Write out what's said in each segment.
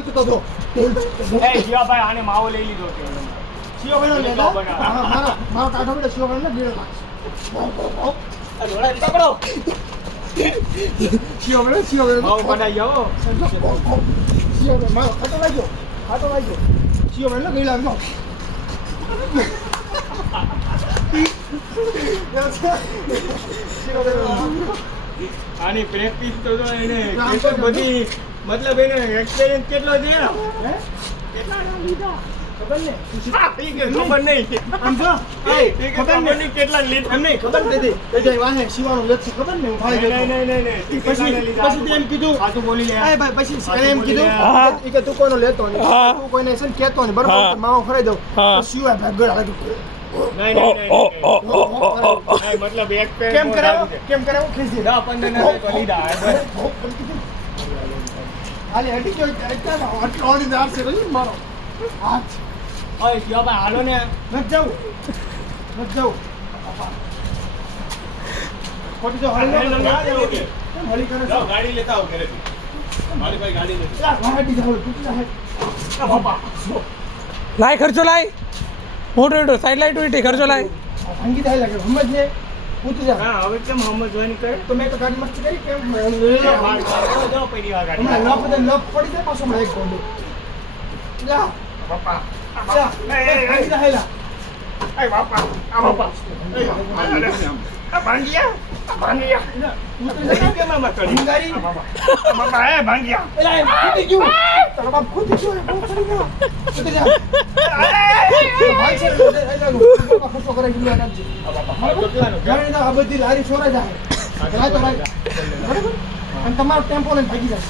કામ કરતો હતો એ જીવાભાઈ આને માવો લઈ લીધો કે શિયો ભાઈનો લે મારો કાઢો બેટા શિયો ભાઈને ગીડો લાગશે ડોળા પકડો શિયો ભાઈ માવો બનાવી જાઓ શિયો ભાઈ મારો ખાટો લાગ્યો શિયો ભાઈને ગીડો લાગજો આની પ્રેક્ટિસ તો એને કેટલી બધી મતલબ એને એક્સપિરિયન્સ કેટલો છે કેટલા લીધા ખબર નહીં આમ જો ખબર નહીં કેટલા લીધા નહીં ખબર નથી તે જઈ વાહે શિવાનું લેત છે ખબર નહીં ફાળી ગયો નહીં પછી એમ કીધું સાચું બોલી લે એ ભાઈ પછી એને એમ કીધું કે તું કોઈનો લેતો નહીં તું કોઈને છે ને કહેતો નહીં બરાબર માવો ખરાઈ દઉં તો શિવા ભાઈ ગળા લાગી નહીં મતલબ એક પેન કેમ કરાવો ખીસી 10-15 ના તો લીધા હાલે હટી ગયો આટલો ઓડી દાર છે ને મારો હાથ ઓય જીવાભાઈ હાલો ને નત જાઉં ખોટી જો હળી કરે છે ગાડી લેતા આવો ઘરેથી મારી ભાઈ ગાડી લેતી વાહટી જાવ તૂટી જાય બાપા લાય ખર્ચો લાય મોટો સાઈડ લાઈટ ઉઈટી ખર્ચો લાય ભાંગી જાય લાગે સમજ ને પૂછી જા ના હવે કેમ સમજવાની કરે તો મેં તો ગાડી મસ્તી કરી કેમ જો પડી આ ગાડી હમણાં લપ પડી જાય પાછો હમણાં એક ગોંડો જા બાપા જા ભાંગી જાય લા એ બાપા આ બાપા આ ભાંગિયા કેમ આમાં કરી ભંગારી બાપા એ ભાંગિયા એલા એમ ખૂટી ગયું તારો બાપ ખૂટી ગયો એ બહુ ચડી ગયો ખૂટી જા ભાઈ છે ખોટો કરે ગયો નાખજે ગાડી ના આ બધી લારી છોરા જાય જાય તો ભાઈ બરાબર અને તમારો ટેમ્પો લઈને ભાગી જાય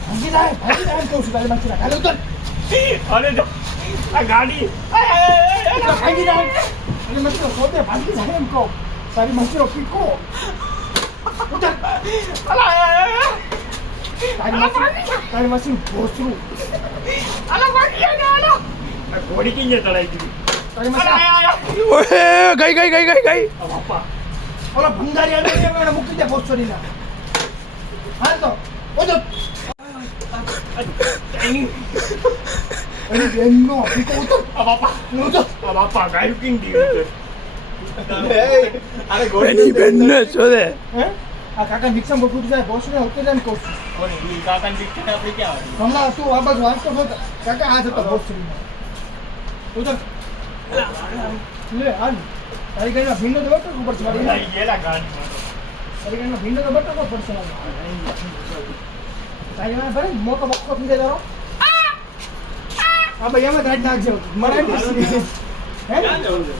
ભાગી જાય એમ કહું છું ગાડી માં હાલ ઉતર અરે આ ગાડી ભાગી જાય અને મત સોદે ભાગી જાય એમ કહો તારી મસ્તીનો પીકો ઉતર તારી મસ્તી ભોસરું ઘોડી કિંજે તળાઈ દીધી તારી મસ્તી ગઈ બાપા ઓલા ભંગારી આવે મૂકી દે ભોસરી ના હાલ તો ઓજો અરે બેનનો પીકો ઉતર આ બાપા ઉતર આ બાપા ગાયું કિંગ દીધી અરે એની બેનને શોધે હે આ કાકા રિક્ષા માં ફૂટી જાય ભોસરી ઉતર જાય ને કહું છું કોની કાકાની દીકરી આપણે ક્યાં હતી હમણાં તું આ બાજુ વાંચતો હતો કાકા આ જતો ભોસરી ઉતર લે હાલ તારી ગાડીમાં ભીંડો તો બટકો પડશે મારી લઈ ગયેલા ગાડીમાં તારી ગાડીમાં ભીંડો તો બટકો પડશે તારી ગાડીમાં ભરે મોટો બક્કો થઈ જાય તારો હા ભાઈ એમાં ગાડી નાખજો મરાઠી હે ક્યાં જવું છે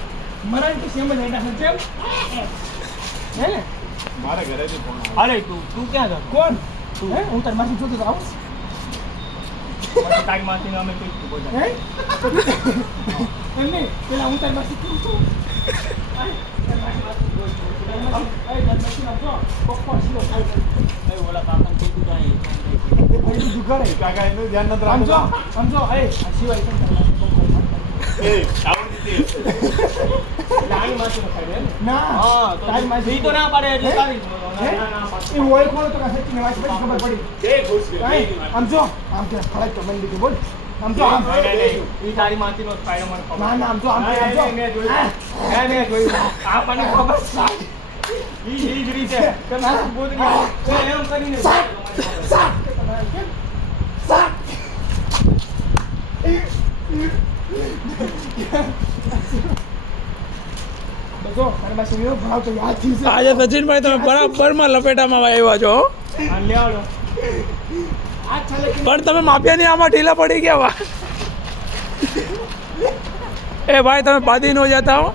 મરાઠી સેમ જ નાખજો કેમ હે ને મારા ઘરેથી ફોન અરે તું ક્યાં જા કોણ હે હું તારી માસી જોતો આવું તારી માસીને અમે કઈ બોલા હે એમને પેલા હું તારી માસી કહું છું ઓલા કાકાને કીધું જાય કાકા એનું ધ્યાન નથી સમજો રાખતો સમજો એ સિવાય એ આવડી દીધી નાની માસીનો ખાઈ દે ને ના હા તારી માસી ઈ તો ના પાડે એટલે હે? તારી હે? ના પાડે એ હોય કોણ તો કાંઈ સચ્ચીને વાત પડી ખબર પડી બે ખુશ છે કાંઈ? આમ જો આમ કે ખડાક તો મળી દીધું બોલ આમ જો આમ નહીં. ઈ તારી માસીનો સ્પાઈડર મને ખબર ના ના આમ જો આમ જો મેં જોયું મેં જોયું આ મને ખબર ઈ જ રીતે તમે બોધરી એમ કરીને જો તારી માસી એવો ભાવ તો યાદ થી છે આજે સચિનભાઈ તમે બરાબરમાં લપેટામાં આવ્યા છો આ લેવડો આ ચાલે કે પણ તમે માફિયાની આમાં ઢીલા પડી ગયા વા એ ભાઈ તમે બાદી નો જતા હો